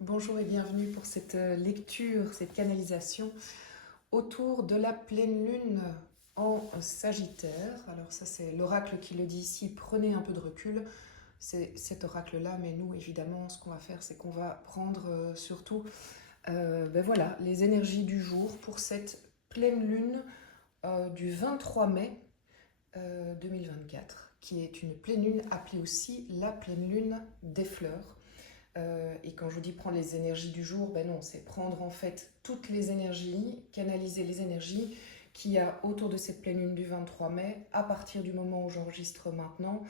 Bonjour et bienvenue pour cette lecture, cette canalisation autour de la pleine lune en Sagittaire. Alors ça c'est l'oracle qui le dit ici, prenez un peu de recul, c'est cet oracle-là, mais nous évidemment ce qu'on va faire c'est qu'on va prendre surtout voilà, les énergies du jour pour cette pleine lune du 23 mai 2024, qui est une pleine lune appelée aussi la pleine lune des fleurs. Et quand je vous dis prendre les énergies du jour, ben non, c'est prendre en fait toutes les énergies, canaliser les énergies qu'il y a autour de cette pleine lune du 23 mai, à partir du moment où j'enregistre maintenant.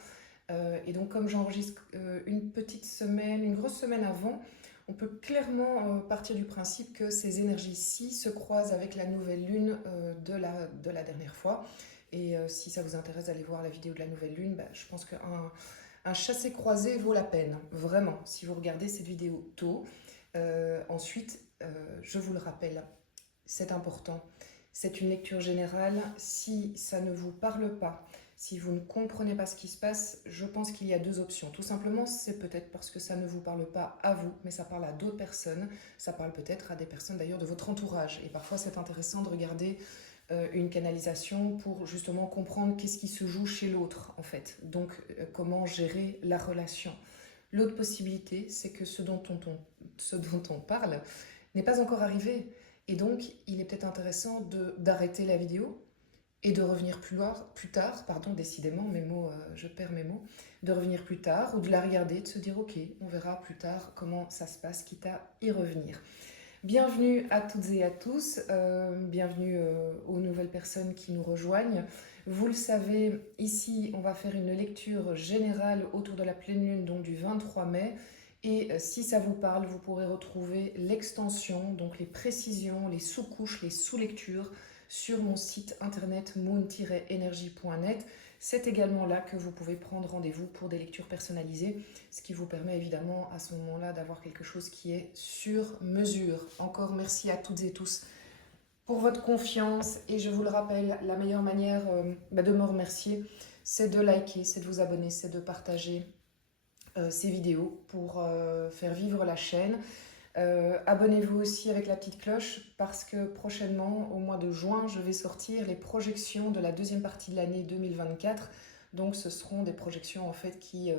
Et donc comme j'enregistre une petite semaine, une grosse semaine avant, on peut clairement partir du principe que ces énergies-ci se croisent avec la nouvelle lune de la dernière fois. Et si ça vous intéresse d'aller voir la vidéo de la nouvelle lune, ben, je pense qu'un un chassé-croisé vaut la peine, vraiment, si vous regardez cette vidéo tôt. Ensuite, je vous le rappelle, c'est important. C'est une lecture générale. Si ça ne vous parle pas, si vous ne comprenez pas ce qui se passe, je pense qu'il y a deux options. Tout simplement, c'est peut-être parce que ça ne vous parle pas à vous, mais ça parle à d'autres personnes. Ça parle peut-être à des personnes d'ailleurs de votre entourage. Et parfois, c'est intéressant de regarder une canalisation pour justement comprendre qu'est-ce qui se joue chez l'autre en fait. Donc comment gérer la relation. L'autre possibilité, c'est que ce dont on parle n'est pas encore arrivé. Et donc, il est peut-être intéressant d'arrêter la vidéo et de revenir plus tard, pardon, décidément, mes mots, je perds mes mots, de revenir plus tard ou de la regarder, de se dire ok, on verra plus tard comment ça se passe, quitte à y revenir. Bienvenue à toutes et à tous, bienvenue aux nouvelles personnes qui nous rejoignent. Vous le savez, ici on va faire une lecture générale autour de la pleine lune, donc du 23 mai. Et si ça vous parle, vous pourrez retrouver l'extension, donc les précisions, les sous-couches, les sous-lectures sur mon site internet moon-energy.net. C'est également là que vous pouvez prendre rendez-vous pour des lectures personnalisées, ce qui vous permet évidemment à ce moment-là d'avoir quelque chose qui est sur mesure. Encore merci à toutes et tous pour votre confiance et je vous le rappelle, la meilleure manière de me remercier, c'est de liker, c'est de vous abonner, c'est de partager ces vidéos pour faire vivre la chaîne. Abonnez-vous aussi avec la petite cloche parce que prochainement, au mois de juin, je vais sortir les projections de la deuxième partie de l'année 2024. Donc ce seront des projections en fait qui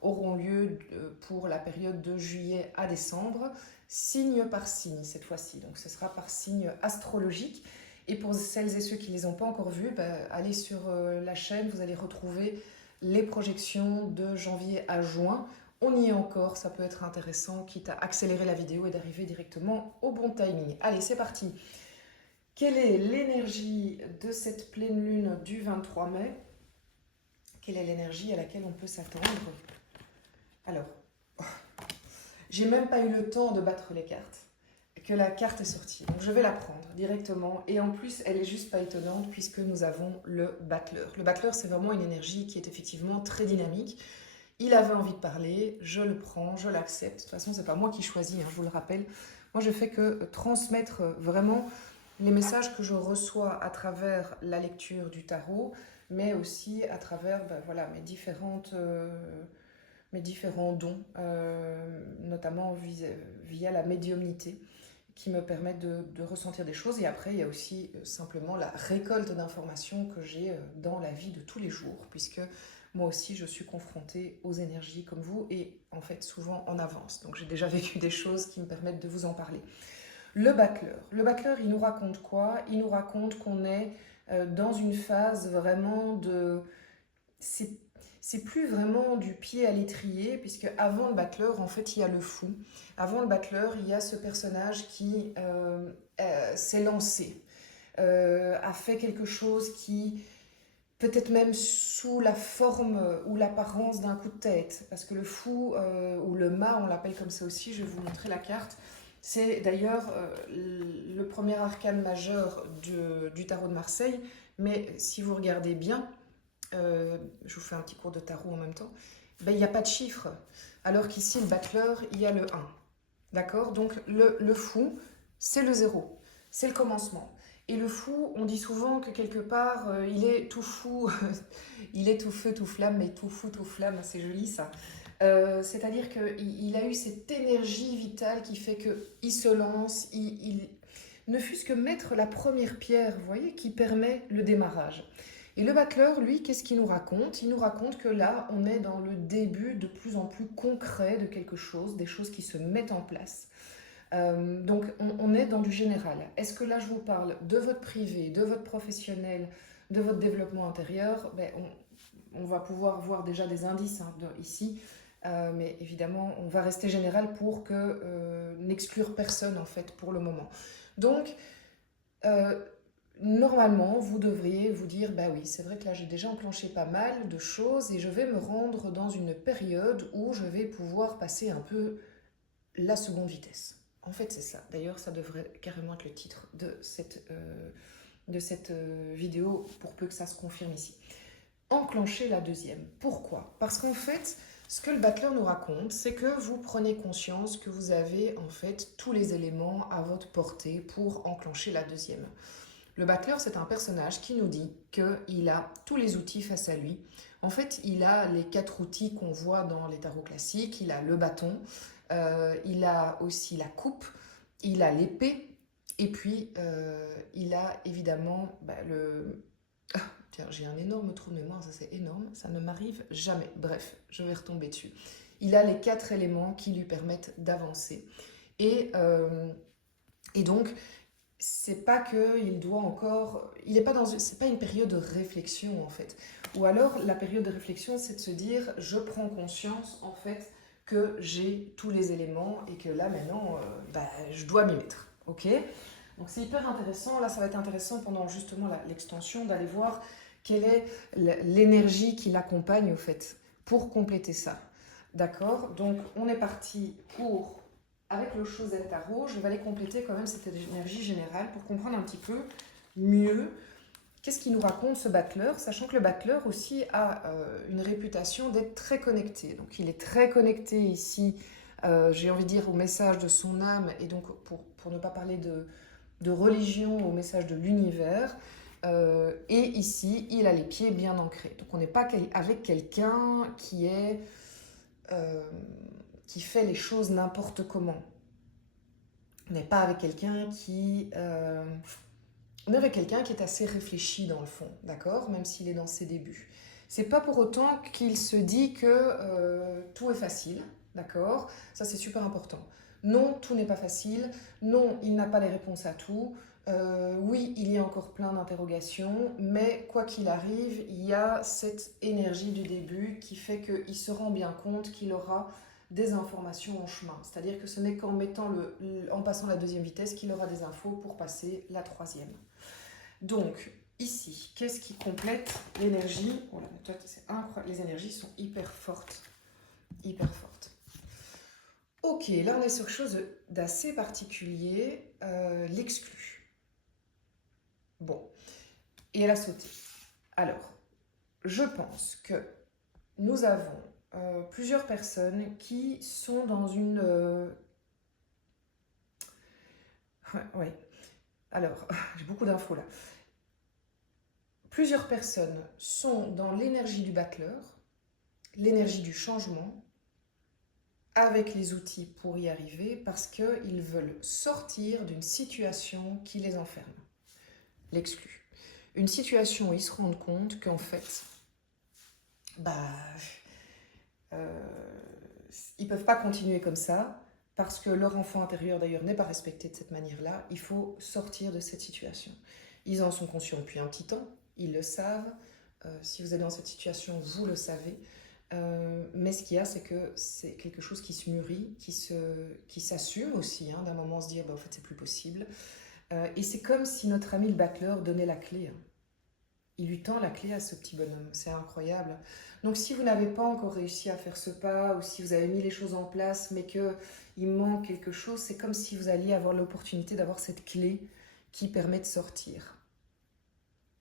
auront lieu pour la période de juillet à décembre, signe par signe cette fois-ci. Donc ce sera par signe astrologique. Et pour celles et ceux qui ne les ont pas encore vues, allez sur la chaîne, vous allez retrouver les projections de janvier à juin. On y est encore, ça peut être intéressant, quitte à accélérer la vidéo et d'arriver directement au bon timing. Allez, c'est parti. Quelle est l'énergie de cette pleine lune du 23 mai? Quelle est l'énergie à laquelle on peut s'attendre? Alors, j'ai même pas eu le temps de battre les cartes, que la carte est sortie. Donc je vais la prendre directement. Et en plus, elle est juste pas étonnante puisque nous avons le battleur. Le battleur, c'est vraiment une énergie qui est effectivement très dynamique. Il avait envie de parler, je le prends, je l'accepte. De toute façon, c'est pas moi qui choisis, hein, je vous le rappelle. Moi, je fais que transmettre vraiment les messages que je reçois à travers la lecture du tarot, mais aussi à travers voilà, mes différents dons, notamment via la médiumnité, qui me permettent de ressentir des choses. Et après, il y a aussi simplement la récolte d'informations que j'ai dans la vie de tous les jours, puisque moi aussi, je suis confrontée aux énergies comme vous, et en fait, souvent en avance. Donc, j'ai déjà vécu des choses qui me permettent de vous en parler. Le battleur. Le battleur, il nous raconte quoi? Il nous raconte qu'on est dans une phase vraiment de... C'est plus vraiment du pied à l'étrier, puisque avant le battleur, en fait, il y a le fou. Avant le battleur, il y a ce personnage qui s'est lancé, a fait quelque chose qui peut-être même sous la forme ou l'apparence d'un coup de tête, parce que le fou ou le mât, on l'appelle comme ça aussi, je vais vous montrer la carte. C'est d'ailleurs le premier arcane majeur du tarot de Marseille, mais si vous regardez bien, je vous fais un petit cours de tarot en même temps, il n'y a pas de chiffre, alors qu'ici le battleur, il y a le 1. D'accord? Donc le fou, c'est le 0, c'est le commencement. Et le fou, on dit souvent que quelque part, il est tout fou, il est tout feu, tout flamme, mais tout fou, tout flamme, c'est joli ça. C'est-à-dire qu'il a eu cette énergie vitale qui fait qu'il se lance, ne fût-ce que mettre la première pierre, vous voyez, qui permet le démarrage. Et le battleur, lui, qu'est-ce qu'il nous raconte? Il nous raconte que là, on est dans le début de plus en plus concret de quelque chose, des choses qui se mettent en place. Donc, on est dans du général. Est-ce que là, je vous parle de votre privé, de votre professionnel, de votre développement intérieur? Ben, on va pouvoir voir déjà des indices hein, ici, mais évidemment, on va rester général pour n'exclure personne en fait pour le moment. Donc, normalement, vous devriez vous dire, bah oui, c'est vrai que là j'ai déjà enclenché pas mal de choses et je vais me rendre dans une période où je vais pouvoir passer un peu la seconde vitesse. En fait, c'est ça. D'ailleurs, ça devrait carrément être le titre de cette vidéo pour peu que ça se confirme ici. Enclencher la deuxième. Pourquoi? Parce qu'en fait, ce que le battleur nous raconte, c'est que vous prenez conscience que vous avez en fait tous les éléments à votre portée pour enclencher la deuxième. Le battleur, c'est un personnage qui nous dit qu'il a tous les outils face à lui. En fait, il a les 4 outils qu'on voit dans les tarots classiques. Il a le bâton, il a aussi la coupe, il a l'épée, et puis il a évidemment le... Ah, tiens, j'ai un énorme trou de mémoire, ça c'est énorme, ça ne m'arrive jamais. Bref, je vais retomber dessus. Il a les 4 éléments qui lui permettent d'avancer. Et donc, c'est pas qu'il doit encore... Il n'est pas dans... C'est pas une période de réflexion, en fait. Ou alors, la période de réflexion, c'est de se dire, je prends conscience, en fait, que j'ai tous les éléments et que là, maintenant, je dois m'y mettre. OK? Donc, c'est hyper intéressant. Là, ça va être intéressant pendant justement l'extension d'aller voir quelle est l'énergie qui l'accompagne, au fait, pour compléter ça. D'accord? Donc, on est parti pour... Avec le Chosen Tarot, je vais aller compléter quand même cette énergie générale pour comprendre un petit peu mieux qu'est-ce qu'il nous raconte ce battleur, sachant que le battleur aussi a une réputation d'être très connecté. Donc il est très connecté ici, j'ai envie de dire, au message de son âme, et donc pour ne pas parler de religion, au message de l'univers. Et ici, il a les pieds bien ancrés. Donc on n'est pas avec quelqu'un qui est... qui fait les choses n'importe comment. On n'est pas avec quelqu'un qui... on est avec quelqu'un qui est assez réfléchi dans le fond, d'accord? Même s'il est dans ses débuts. C'est pas pour autant qu'il se dit que tout est facile, d'accord? Ça, c'est super important. Non, tout n'est pas facile. Non, il n'a pas les réponses à tout. Oui, il y a encore plein d'interrogations, mais quoi qu'il arrive, il y a cette énergie du début qui fait qu'il se rend bien compte qu'il aura des informations en chemin. C'est-à-dire que ce n'est qu'en en passant la deuxième vitesse qu'il aura des infos pour passer la troisième. Donc, ici, qu'est-ce qui complète l'énergie? Oh là, toi, c'est incroyable, les énergies sont hyper fortes. Hyper fortes. Ok, là on est sur quelque chose d'assez particulier, l'exclu. Bon, et elle a sauté. Alors, je pense que nous avons plusieurs personnes qui sont dans une... Ouais. Alors, j'ai beaucoup d'infos là. Plusieurs personnes sont dans l'énergie du battleur, l'énergie du changement, avec les outils pour y arriver, parce qu'ils veulent sortir d'une situation qui les enferme. L'exclu. Une situation où ils se rendent compte qu'en fait, ils ne peuvent pas continuer comme ça, parce que leur enfant intérieur d'ailleurs n'est pas respecté de cette manière-là. Il faut sortir de cette situation. Ils en sont conscients depuis un petit temps, ils le savent. Si vous êtes dans cette situation, vous le savez. Mais ce qu'il y a, c'est que c'est quelque chose qui se mûrit, qui s'assume aussi. D'un moment, se dire, en fait, c'est plus possible. Et c'est comme si notre ami le battleur donnait la clé. Il lui tend la clé à ce petit bonhomme. C'est incroyable. Donc, si vous n'avez pas encore réussi à faire ce pas, ou si vous avez mis les choses en place, mais qu'il manque quelque chose, c'est comme si vous alliez avoir l'opportunité d'avoir cette clé qui permet de sortir.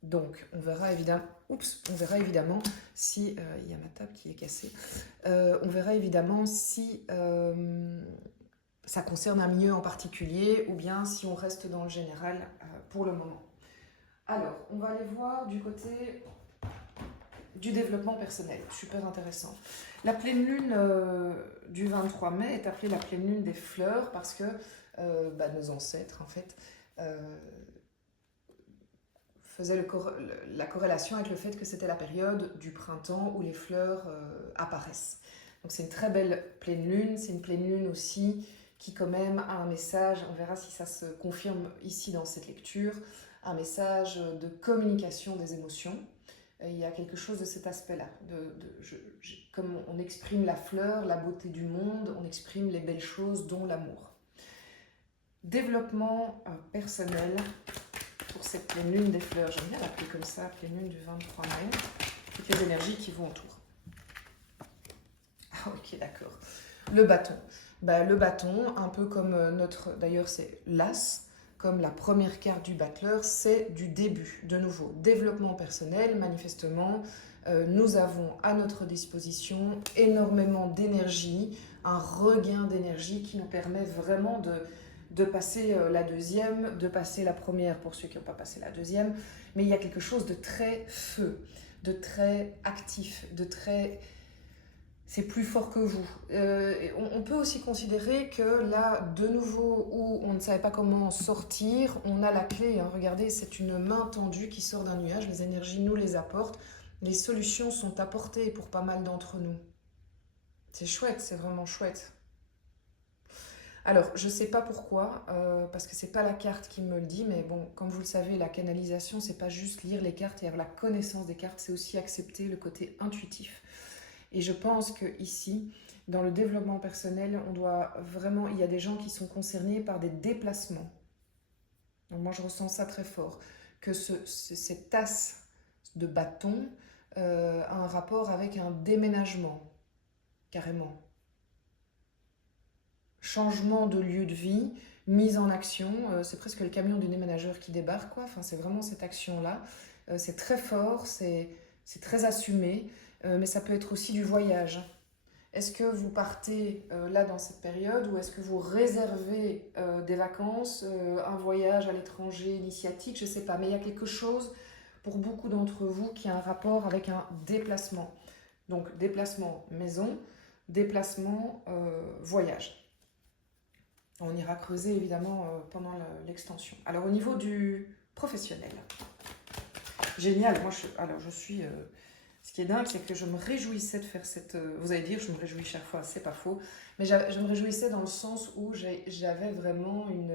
Donc, on verra évidemment si... il y a ma table qui est cassée. On verra évidemment si ça concerne un milieu en particulier ou bien si on reste dans le général pour le moment. Alors, on va aller voir du côté du développement personnel. Super intéressant. La pleine lune du 23 mai est appelée la pleine lune des fleurs parce que nos ancêtres, en fait, faisaient la corrélation avec le fait que c'était la période du printemps où les fleurs apparaissent. Donc c'est une très belle pleine lune, c'est une pleine lune aussi qui quand même a un message, on verra si ça se confirme ici dans cette lecture, un message de communication des émotions. Et il y a quelque chose de cet aspect-là, comme on exprime la fleur, la beauté du monde, on exprime les belles choses, dont l'amour. Développement personnel pour cette pleine lune des fleurs, j'aime bien l'appeler comme ça, pleine lune du 23 mai, toutes les énergies qui vont autour. Ah ok, d'accord. Le bâton. Le bâton, un peu comme d'ailleurs c'est l'as, comme la première carte du battleur, c'est du début, de nouveau, développement personnel, manifestement, nous avons à notre disposition énormément d'énergie, un regain d'énergie qui nous permet vraiment de passer la deuxième, de passer la première pour ceux qui n'ont pas passé la deuxième, mais il y a quelque chose de très feu, de très actif, de très... C'est plus fort que vous. On peut aussi considérer que là, de nouveau, où on ne savait pas comment sortir, on a la clé. Hein. Regardez, c'est une main tendue qui sort d'un nuage. Les énergies nous les apportent. Les solutions sont apportées pour pas mal d'entre nous. C'est chouette, c'est vraiment chouette. Alors, je ne sais pas pourquoi, parce que c'est pas la carte qui me le dit, mais bon, comme vous le savez, la canalisation, c'est pas juste lire les cartes et avoir la connaissance des cartes, c'est aussi accepter le côté intuitif. Et je pense que ici, dans le développement personnel, on doit vraiment, il y a des gens qui sont concernés par des déplacements. Donc moi, je ressens ça très fort, que cette tasse de bâton a un rapport avec un déménagement, carrément. Changement de lieu de vie, mise en action, c'est presque le camion du déménageur qui débarque, quoi. Enfin, c'est vraiment cette action-là. C'est très fort, c'est très assumé. Mais ça peut être aussi du voyage. Est-ce que vous partez là dans cette période ou est-ce que vous réservez des vacances, un voyage à l'étranger initiatique, je ne sais pas, mais il y a quelque chose pour beaucoup d'entre vous qui a un rapport avec un déplacement. Donc déplacement maison, déplacement voyage. On ira creuser évidemment pendant l'extension. Alors au niveau du professionnel, génial, moi je suis... Ce qui est dingue, c'est que je me réjouissais de faire cette... Vous allez dire, je me réjouis chaque fois, c'est pas faux. Mais je me réjouissais dans le sens où j'avais vraiment une...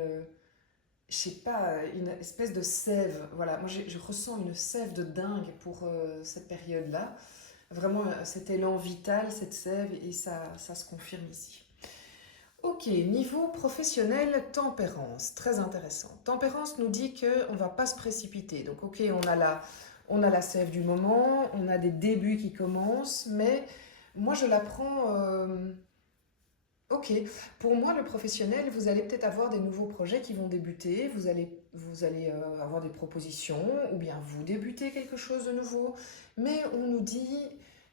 Je sais pas, une espèce de sève. Voilà, moi je ressens une sève de dingue pour cette période-là. Vraiment, cet élan vital, cette sève, et ça se confirme ici. Ok, niveau professionnel, tempérance, très intéressant. Tempérance nous dit qu'on ne va pas se précipiter. Donc ok, on a la sève du moment, on a des débuts qui commencent, mais moi je la prends... ok, pour moi le professionnel, vous allez peut-être avoir des nouveaux projets qui vont débuter, vous allez avoir des propositions, ou bien vous débutez quelque chose de nouveau, mais on nous dit...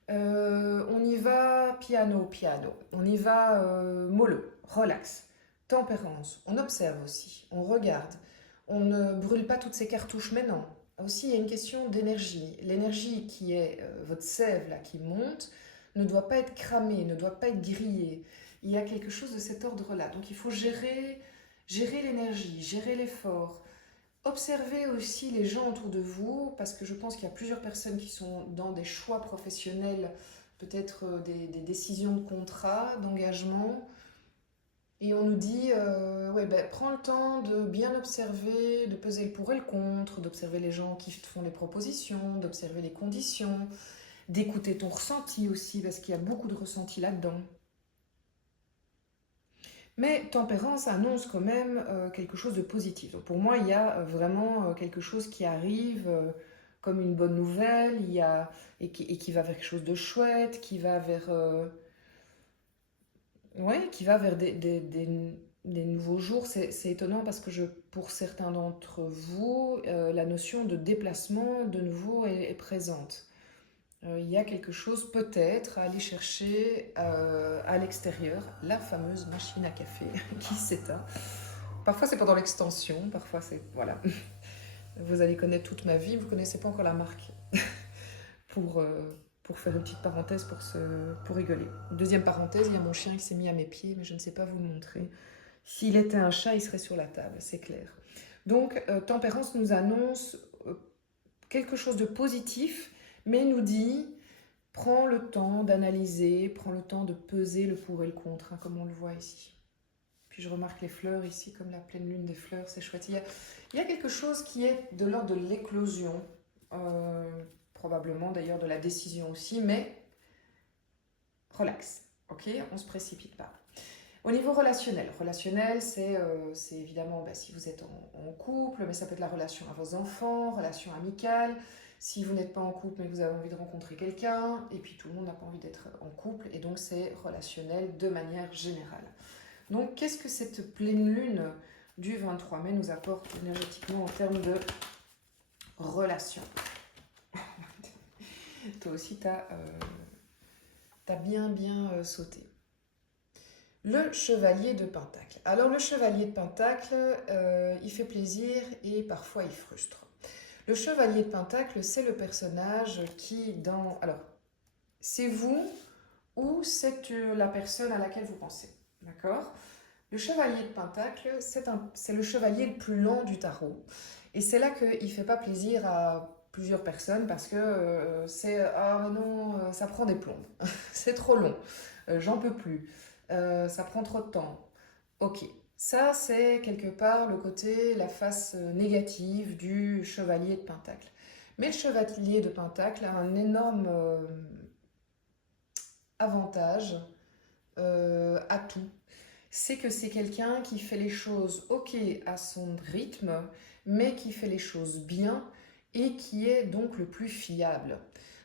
on y va piano, piano, on y va mollo, relax, tempérance, on observe aussi, on regarde, on ne brûle pas toutes ces cartouches, mais non. Aussi, il y a une question d'énergie. L'énergie qui est votre sève là, qui monte, ne doit pas être cramée, ne doit pas être grillée. Il y a quelque chose de cet ordre-là. Donc il faut gérer l'énergie, gérer l'effort. Observez aussi les gens autour de vous, parce que je pense qu'il y a plusieurs personnes qui sont dans des choix professionnels, peut-être des décisions de contrat, d'engagement. Et on nous dit, prends le temps de bien observer, de peser le pour et le contre, d'observer les gens qui te font les propositions, d'observer les conditions, d'écouter ton ressenti aussi, parce qu'il y a beaucoup de ressenti là-dedans. Mais tempérance annonce quand même quelque chose de positif. Donc pour moi, il y a vraiment quelque chose qui arrive comme une bonne nouvelle, et qui va vers quelque chose de chouette, qui va vers... qui va vers des nouveaux jours. C'est étonnant parce que pour certains d'entre vous, la notion de déplacement de nouveau est présente. Il y a quelque chose peut-être à aller chercher à l'extérieur, la fameuse machine à café qui s'éteint. Parfois c'est pendant l'extension, parfois c'est... Voilà. Vous allez connaître toute ma vie, vous ne connaissez pas encore la marque. pour faire une petite parenthèse pour rigoler. Deuxième parenthèse, il y a mon chien qui s'est mis à mes pieds, mais je ne sais pas vous le montrer. S'il était un chat, il serait sur la table, c'est clair. Donc, Tempérance nous annonce quelque chose de positif, mais nous dit, prends le temps d'analyser, prends le temps de peser le pour et le contre, hein, comme on le voit ici. Puis je remarque les fleurs ici, comme la pleine lune des fleurs, c'est chouette. Il y a quelque chose qui est de l'ordre de l'éclosion, probablement d'ailleurs de la décision aussi, mais relax, ok? On ne se précipite pas. Au niveau relationnel, c'est évidemment si vous êtes en couple, mais ça peut être la relation à vos enfants, relation amicale, si vous n'êtes pas en couple mais que vous avez envie de rencontrer quelqu'un, et puis tout le monde n'a pas envie d'être en couple, et donc c'est relationnel de manière générale. Donc qu'est-ce que cette pleine lune du 23 mai nous apporte énergétiquement en termes de relation? Toi aussi, tu as bien sauté. Le chevalier de Pentacle. Alors le chevalier de Pentacle, il fait plaisir et parfois il frustre. Le chevalier de Pentacle, c'est le personnage qui alors, c'est vous ou c'est la personne à laquelle vous pensez. D'accord? Le chevalier de Pentacle, c'est le chevalier le plus lent du tarot. Et c'est là qu'il ne fait pas plaisir à plusieurs personnes parce que ah non, ça prend des plombes. C'est trop long. J'en peux plus. Ça prend trop de temps. Ok. Ça, c'est quelque part le côté, la face négative du chevalier de Pentacle. Mais le chevalier de Pentacle a un énorme avantage, atout. C'est que c'est quelqu'un qui fait les choses ok à son rythme, mais qui fait les choses bien et qui est donc le plus fiable.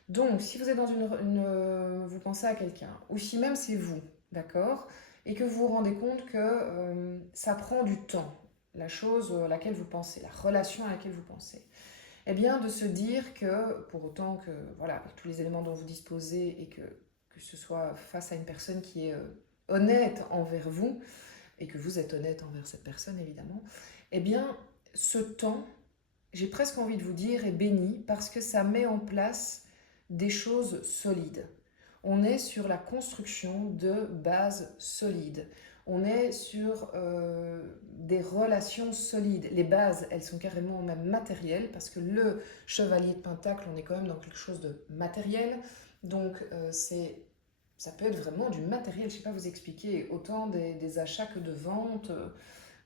Donc, si vous êtes dans vous pensez à quelqu'un, ou si même c'est vous, d'accord, et que vous vous rendez compte que ça prend du temps, la chose à laquelle vous pensez, la relation à laquelle vous pensez, eh bien de se dire que, pour autant que, voilà, avec tous les éléments dont vous disposez et que ce soit face à une personne qui est honnête envers vous, et que vous êtes honnête envers cette personne évidemment, eh bien ce temps, j'ai presque envie de vous dire, est béni parce que ça met en place des choses solides. On est sur la construction de bases solides. On est sur des relations solides. Les bases, elles sont carrément même matérielles parce que le chevalier de Pentacle, on est quand même dans quelque chose de matériel. Donc ça peut être vraiment du matériel, je ne sais pas vous expliquer, autant des achats que de ventes,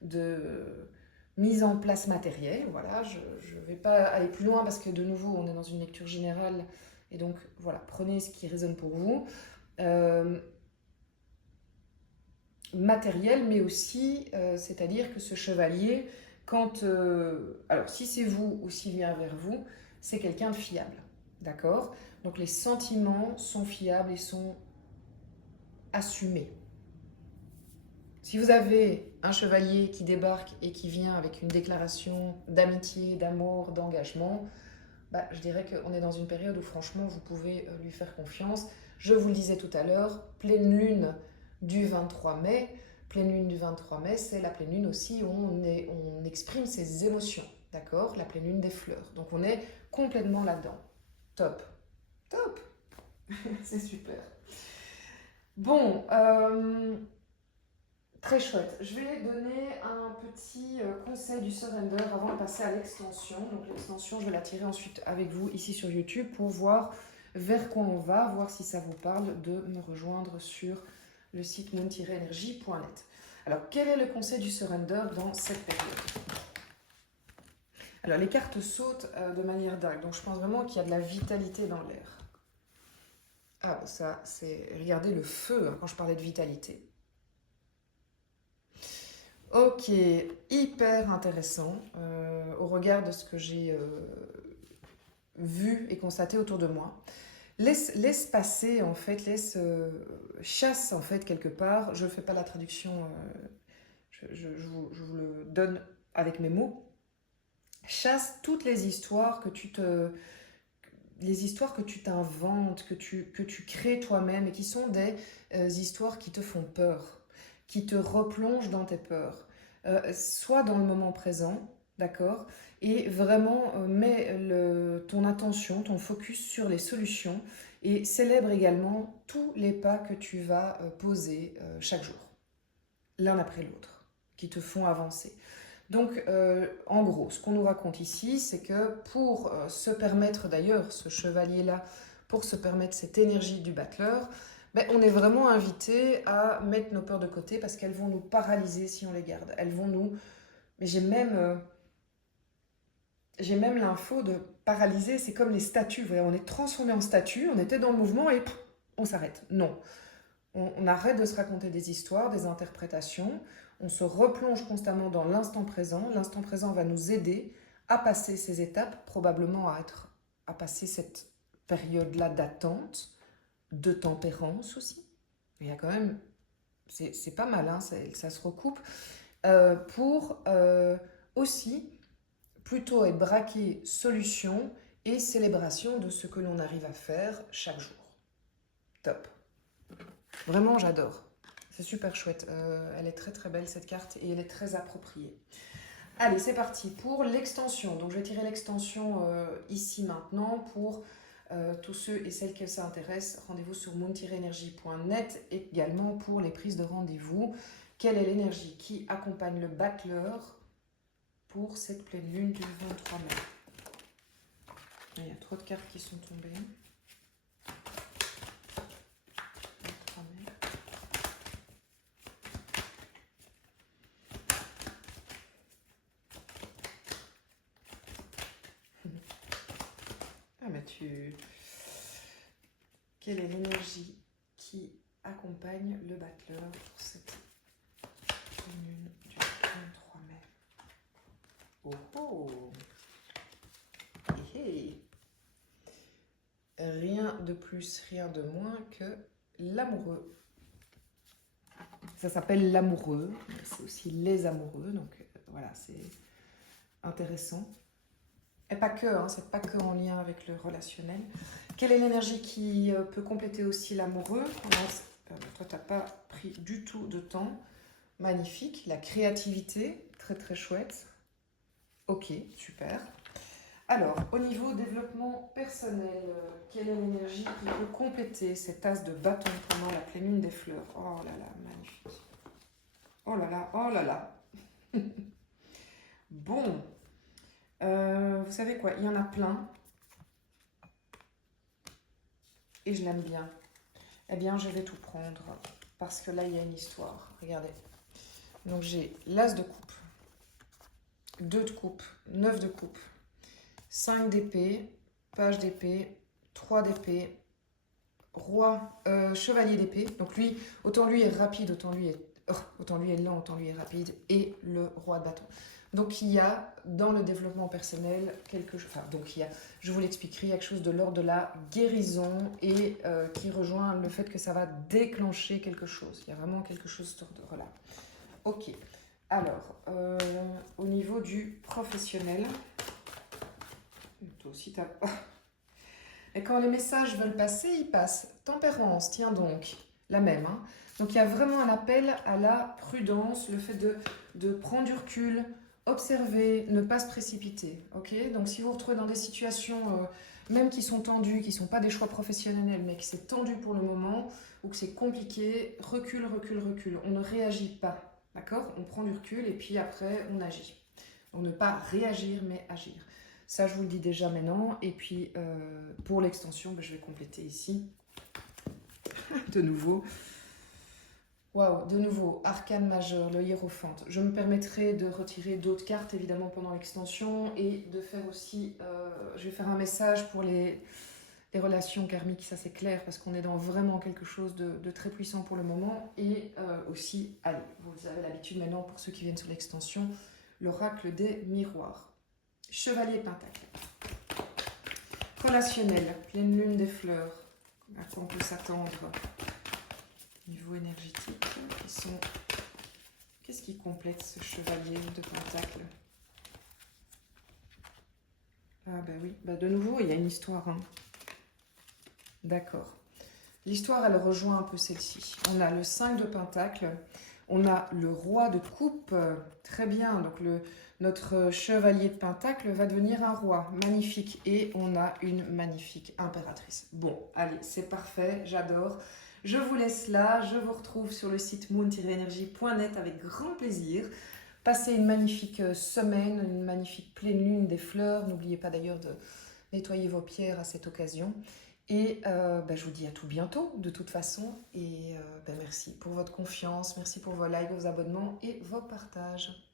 de mise en place matérielle. Voilà, je ne vais pas aller plus loin parce que de nouveau, on est dans une lecture générale. Et donc, voilà, prenez ce qui résonne pour vous. Matériel, mais aussi, c'est-à-dire que ce chevalier, alors, si c'est vous ou s'il vient vers vous, c'est quelqu'un de fiable. D'accord? Donc, les sentiments sont fiables et sont assumés. Si vous avez un chevalier qui débarque et qui vient avec une déclaration d'amitié, d'amour, d'engagement, je dirais qu'on est dans une période où franchement vous pouvez lui faire confiance. Je vous le disais tout à l'heure, pleine lune du 23 mai. Pleine lune du 23 mai, c'est la pleine lune aussi où on exprime ses émotions, d'accord? La pleine lune des fleurs. Donc on est complètement là-dedans. Top. Top. C'est super. Bon, très chouette. Je vais donner un petit conseil du surrender avant de passer à l'extension. Donc l'extension, je vais la tirer ensuite avec vous ici sur YouTube pour voir vers quoi on va, voir si ça vous parle de me rejoindre sur le site moon-energie.net. Alors, quel est le conseil du surrender dans cette période? Alors, les cartes sautent de manière dingue. Donc, je pense vraiment qu'il y a de la vitalité dans l'air. Ah, ça, c'est... Regardez le feu, hein, quand je parlais de vitalité. Ok, hyper intéressant au regard de ce que j'ai vu et constaté autour de moi. Laisse passer, en fait, chasse, en fait, quelque part. Je ne fais pas la traduction, je vous le donne avec mes mots. Chasse toutes les histoires que tu t'inventes, que tu crées toi-même et qui sont des histoires qui te font peur, qui te replongent dans tes peurs. Soit dans le moment présent, d'accord? Et vraiment, mets ton attention, ton focus sur les solutions et célèbre également tous les pas que tu vas poser chaque jour, l'un après l'autre, qui te font avancer. Donc, en gros, ce qu'on nous raconte ici, c'est que pour se permettre, d'ailleurs, ce chevalier-là, pour se permettre cette énergie du battleur, ben, on est vraiment invité à mettre nos peurs de côté parce qu'elles vont nous paralyser si on les garde. Elles vont nous... Mais j'ai même l'info de paralyser, c'est comme les statues. Vous voyez, on est transformé en statue, on était dans le mouvement et pff, on s'arrête. Non, on arrête de se raconter des histoires, des interprétations, on se replonge constamment dans l'instant présent. L'instant présent va nous aider à passer ces étapes, probablement à passer cette période-là d'attente, de tempérance aussi. Il y a quand même, c'est pas mal, hein, ça se recoupe, pour aussi plutôt être braqué solution et célébration de ce que l'on arrive à faire chaque jour. Top. Vraiment, j'adore. C'est super chouette. Elle est très très belle cette carte et elle est très appropriée. Allez, c'est parti pour l'extension. Donc, je vais tirer l'extension ici maintenant pour tous ceux et celles que ça intéresse. Rendez-vous sur moon-energie.net également pour les prises de rendez-vous. Quelle est l'énergie qui accompagne le battleur pour cette pleine lune du 23 mai? Il y a trop de cartes qui sont tombées. 23 mai. Ah mais quelle est l'énergie qui accompagne le battleur pour cette pleine lune du 23 mai? Oh oh! Hey. Rien de plus, rien de moins que l'amoureux. Ça s'appelle l'amoureux, c'est aussi les amoureux, donc voilà, c'est intéressant. Et pas que, hein, c'est pas que en lien avec le relationnel. Quelle est l'énergie qui peut compléter aussi l'amoureux? Toi, t'as pas pris du tout de temps. Magnifique. La créativité, très très chouette. Ok, super. Alors, au niveau développement personnel, quelle est l'énergie qui peut compléter cet as de bâton pendant la pleine lune des fleurs? Oh là là, magnifique. Oh là là, oh là là. Bon, vous savez quoi, il y en a plein. Et je l'aime bien. Eh bien, je vais tout prendre. Parce que là, il y a une histoire. Regardez. Donc, j'ai l'as de coupe, 2 de coupe, 9 de coupe, 5 d'épée, page d'épée, 3 d'épée, roi, chevalier d'épée. Donc lui, autant lui est rapide, autant lui est lent, autant lui est rapide. Et le roi de bâton. Donc il y a dans le développement personnel quelque chose, enfin donc il y a, je vous l'expliquerai, il y a quelque chose de l'ordre de la guérison et qui rejoint le fait que ça va déclencher quelque chose. Il y a vraiment quelque chose de cet ordre-là. Ok, alors au niveau du professionnel, toi aussi t'as... Et quand les messages veulent passer, ils passent. Tempérance, tiens donc, la même. Hein. Donc il y a vraiment un appel à la prudence, le fait de prendre du recul, observer, ne pas se précipiter. Okay, donc si vous vous retrouvez dans des situations, même qui sont tendues, qui ne sont pas des choix professionnels, mais que c'est tendu pour le moment, ou que c'est compliqué, recule, recule, recule. On ne réagit pas, d'accord? On prend du recul et puis après, on agit. Donc ne pas réagir, mais agir. Ça, je vous le dis déjà maintenant. Et puis, pour l'extension, je vais compléter ici. De nouveau. Waouh, de nouveau, arcane majeur, le hiérophante. Je me permettrai de retirer d'autres cartes, évidemment, pendant l'extension. Et de faire aussi... je vais faire un message pour les relations karmiques, ça c'est clair, parce qu'on est dans vraiment quelque chose de très puissant pour le moment. Et aussi, allez, vous avez l'habitude maintenant, pour ceux qui viennent sur l'extension, l'oracle des miroirs. Chevalier Pentacle. Relationnel, pleine lune des fleurs. À quoi on peut s'attendre? Niveau énergétique, qu'est-ce qui complète ce chevalier de Pentacle? Ah bah oui, bah de nouveau, il y a une histoire. Hein. D'accord. L'histoire, elle rejoint un peu celle-ci. On a le 5 de Pentacle. On a le roi de coupe, très bien, donc notre chevalier de pentacle va devenir un roi, magnifique. Et on a une magnifique impératrice. Bon, allez, c'est parfait, j'adore. Je vous laisse là, je vous retrouve sur le site moon-énergie.net avec grand plaisir. Passez une magnifique semaine, une magnifique pleine lune des fleurs. N'oubliez pas d'ailleurs de nettoyer vos pierres à cette occasion. Et je vous dis à tout bientôt de toute façon. Et merci pour votre confiance, merci pour vos likes, vos abonnements et vos partages.